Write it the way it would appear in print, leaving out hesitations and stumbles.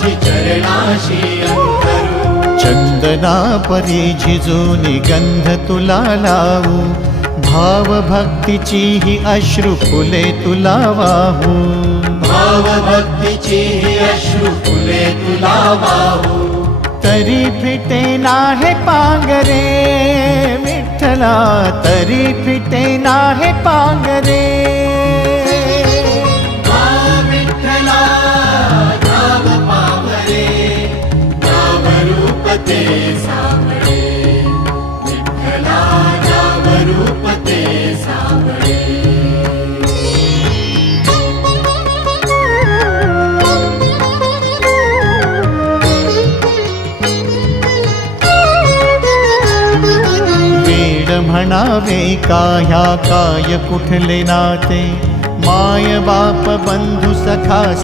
माझी चरणाशी अंतरू। चंदना परी झिजूनी गंध तुला लावू, भाव भक्तीची ही अश्रु फुले तुला वाहू। भाव भक्तीची ही अश्रु फुले तुला वाहू। तरी फिटे नाहे पांगरे विठ्ठला, तरी फिटे नाहे पांगरे। विठ्ठला नाम पावरे, नाम रूप ते सावळे। विठ्ठला नाम रूप ते सावळे। म्हणावे का ह्या काय कुठले नाते, माय बाप बंधू सखा